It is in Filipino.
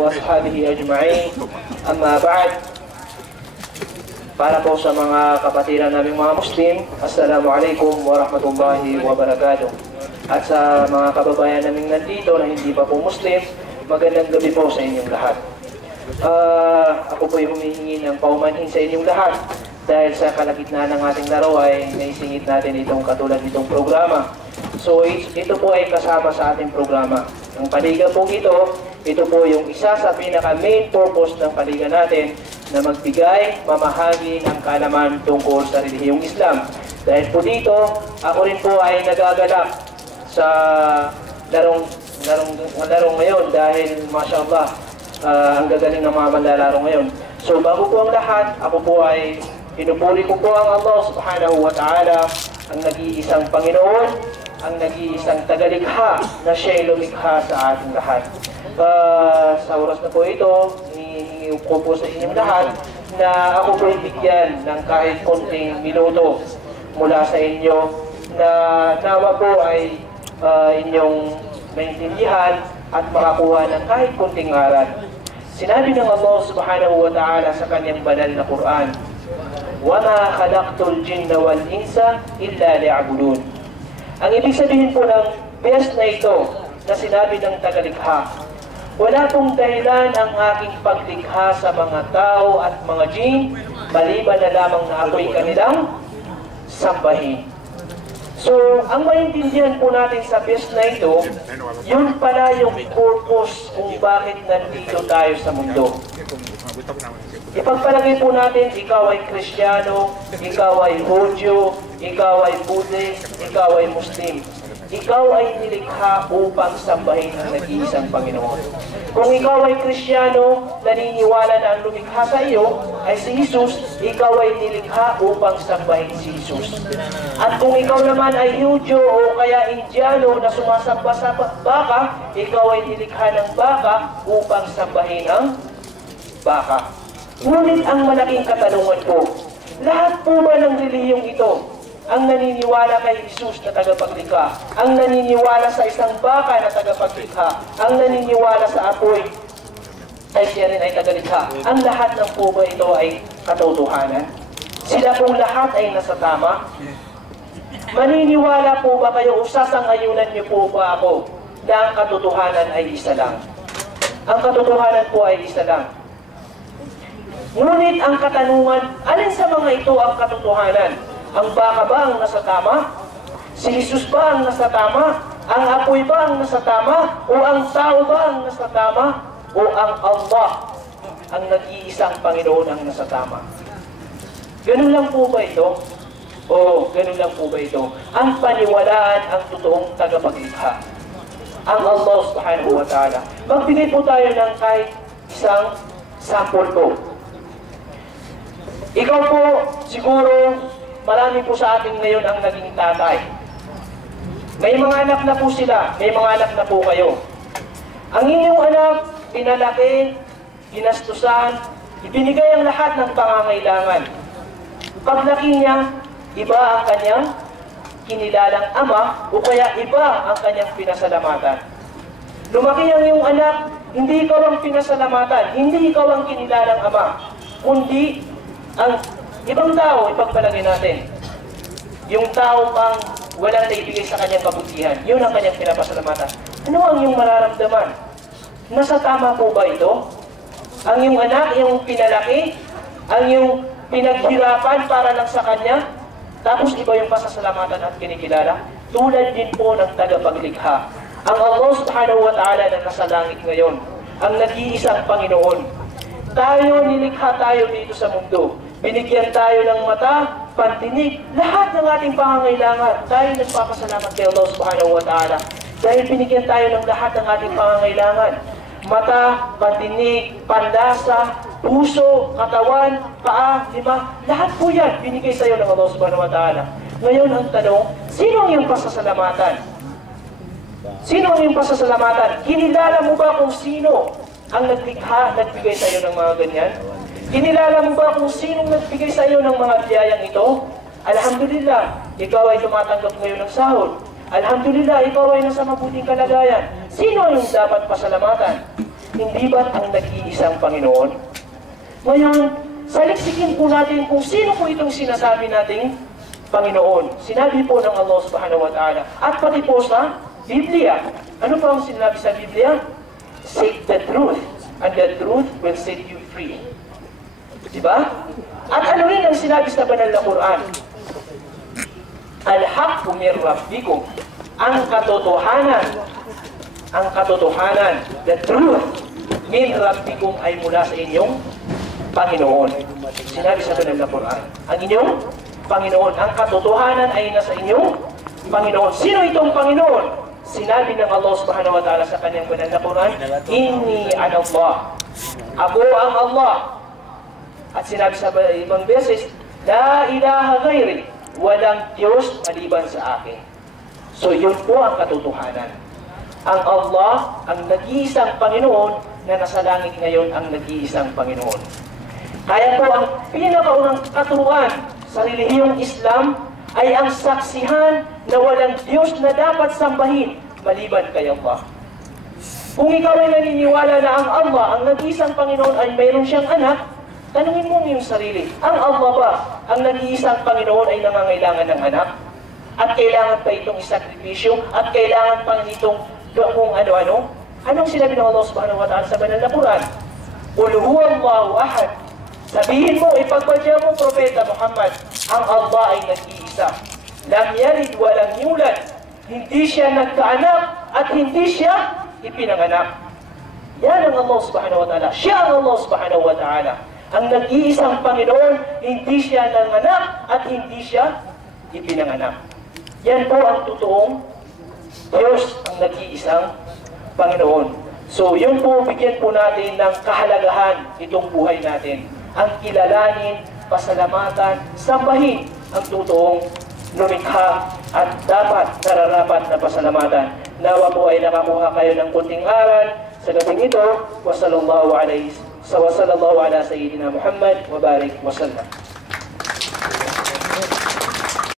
washabihi ajma'in. Amma ba'd. Para po sa mga kapatiran naming mga Muslim, Assalamualaikum warahmatullahi wabarakatuh. At sa mga kababayan naming nandito na hindi pa po Muslim, magandang gabi po sa inyong lahat. Ako po ay humihingi ng paumanhin sa inyong lahat dahil sa kalagitnaan ng ating laro ay naisingit natin itong katulad nitong programa. So ito po ay kasama sa ating programa. Ang paliga po ito po yung isa sa pinaka-main purpose ng paliga natin na magbigay, mamahagi ng kaalaman tungkol sa relihiyong Islam. Dahil po dito, ako rin po ay nagagalak sa larong ngayon dahil mashallah, ang gagaling ng mga manlalaro ngayon. So bago po ang lahat, ako po ay pinupuri ko po ang Allah subhanahu wa ta'ala, ang nag-iisang Panginoon, ang nag-iisang tagalikha na siya'y lumikha sa ating lahat. Sa oras na po ito, hinihingi ko po sa inyong lahat na ako po bigyan ng kahit konting minuto mula sa inyo na nawa po ay inyong maintindihan at makakuha ng kahit konting aral. Sinabi ng Allah subhanahu wa ta'ala sa kanyang banal na Quran, وَمَا خَلَقْتُ الْجِنَّ وَالْإِنسَ إِلَّا لِيَعْبُدُونَ. Ang ibig sabihin po ng best na ito na sinabi ng tagalikha, wala pong dahilan ang aking paglikha sa mga tao at mga jinn, maliban na lamang na ako'y kanilang sambahin. So, ang maintindihan po natin sa best na ito, yun pala yung purpose kung bakit nandito tayo sa mundo. Ipagpalagay po natin, ikaw ay Kristiyano, ikaw ay Hudyo, ikaw ay Buddhist, ikaw ay Muslim. Ikaw ay nilikha upang sambahin ang nag-iisang Panginoon. Kung ikaw ay Kristiyano, naniniwala na ang lumikha sa iyo ay si Jesus, ikaw ay nilikha upang sambahin si Jesus. At kung ikaw naman ay Hudyo o kaya Indiano na sumasamba sa baka, ikaw ay nilikha ng baka upang sambahin ang baka. Ngunit ang malaking katanungan po, lahat po ba ng relihiyong ito ang naniniwala kay Jesus na tagapaglikha, ang naniniwala sa isang baka na tagapaglikha, ang naniniwala sa apoy ay siya rin ay tagalikha, ang lahat ng po ba ito ay katotohanan? Sila pong lahat ay nasa tama? Maniniwala po ba kayo o sasangayunan niyo po ba ako na ang katotohanan ay isa lang? Ang katotohanan po ay isa lang. Ngunit ang katanungan, alin sa mga ito ang katotohanan? Ang baka ba ang nasa tama? Si Jesus ba ang nasa tama? Ang apoy ba ang nasa tama? O ang tao ba ang nasa tama? O ang Allah, ang nag-iisang Panginoon ang nasa tama? Ganun lang po ba ito? O ganun lang po ba ito? Ang paniwalaan ang totoong tagapaglikha, ang Allah subhanahu wa ta'ala. Magbigay po tayo ng kahit isang sample po. Ikaw po, siguro, marami po sa atin ngayon ang naging tatay. May mga anak na po sila, may mga anak na po kayo. Ang inyong anak, pinalaki, ginastusan, ibinigay ang lahat ng pangangailangan. Paglaki niya, iba ang kanyang kinilalang ama o kaya iba ang kanyang pinasalamatan. Lumaki ang iyong anak, hindi ikaw ang pinasalamatan, hindi ikaw ang kinilalang ama, kundi ang ibang tao, ipagpalagay natin. Yung tao pang walang naibigay sa kanyang kabutihan, yun ang kanyang pinapasalamatan. Ano ang iyong mararamdaman? Nasa tama po ba ito? Ang iyong anak, yung pinalaki, ang iyong pinaghirapan para lang sa kanya, tapos iba yung pasasalamatan at kinikilala? Tulad din po ng tagapaglikha. Ang Allah subhanahu wa ta'ala na nasa langit ngayon, ang nag-iisang Panginoon. Tayo, nilikha tayo dito sa mundo. Binigyan tayo ng mata, pantinig, lahat ng ating pangangailangan. Tayo nagpapasalamat kay Allah subhanahu wa ta'ala. Dahil binigyan tayo ng lahat ng ating pangangailangan. Mata, pantinig, panlasa, puso, katawan, paa, diba? Lahat po yan binigay sa iyo ng Allah subhanahu wa ta'ala. Ngayon ang tanong, sino ang iyong pasasalamatan? Sino ang iyong pasasalamatan? Kinilala mo ba kung sino ang naglikha, nagbigay sa iyo ng mga ganyan? Kinilala mo ba kung sinong nagbigay sa iyo ng mga biyayang ito? Alhamdulillah, ikaw ay tumatanggap ngayon ng sahod. Alhamdulillah, ikaw ay nasa mabuting kalagayan. Sino yung dapat pasalamatan? Hindi ba't ang nag-iisang Panginoon? Ngayon, saliksikin po natin kung sino po itong sinasabi nating Panginoon. Sinabi po ng Allah subhanahu wa ta'ala. At pati po sa Biblia. Ano po ang sinabi sa Biblia? Seek the truth, and the truth will set you free. Diba? At ano rin ang sinabi sa banal na Quran? Al-haqqu min rabbikum. Ang katotohanan, the truth, min rabbikum ay mula sa inyong Panginoon. Sinabi sa banal na Quran. Ang inyong Panginoon, ang katotohanan ay nasa inyong Panginoon. Sino itong Panginoon? Sinabi ng Allah subhanahu wa ta'ala sa kanyang banal na Quran, Inni ana Allah. Ako ang Allah. At sinabi sa ibang beses, La ilaha ghairi. Walang Diyos maliban sa akin. So yun po ang katotohanan. Ang Allah, ang nag-iisang Panginoon, na nasa langit ngayon ang nag-iisang Panginoon. Kaya po ang pinakaunang katuruan sa relihiyong Islam ay ang saksihan na walang Diyos na dapat sambahin maliban kay Allah. Kung ikaw ay naniniwala na ang Allah, ang nag-iisang Panginoon ay mayroon siyang anak, tanungin mo iyong sarili, ang Allah ba, ang nag-iisang Panginoon ay nangangailangan ng anak? At kailangan pa itong isakripisyo? At kailangan pa itong kung ano-ano? Anong sinabi ng Allah subhanahu wa ta'ala sa banal na Quran? Qul huwallahu ahad. Sabihin mo, ipagpadya mo, Propeta Muhammad, ang Allah ay nag-iisa. Lam yalid wa lam yulad. Hindi siya nagkaanak at hindi siya ipinanganak. Yan ang Allah subhanahu wa ta'ala. Siya ang Allah subhanahu wa ta'ala. Ang nag-iisang Panginoon, hindi siya nanganak at hindi siya ipinanganak. Yan po ang totoong Diyos, ang nag-iisang Panginoon. So, yun po, bigyan po natin ng kahalagahan itong buhay natin. Ang kilalanin, pasalamatan, sambahin ang totoong lumikha at dapat nararapat na pasalamatan. Nawa po ay nakakuha kayo ng kunting aral sa gabing ito. Wa sallallahu ala sayyidina Muhammad wa barik wa sallam.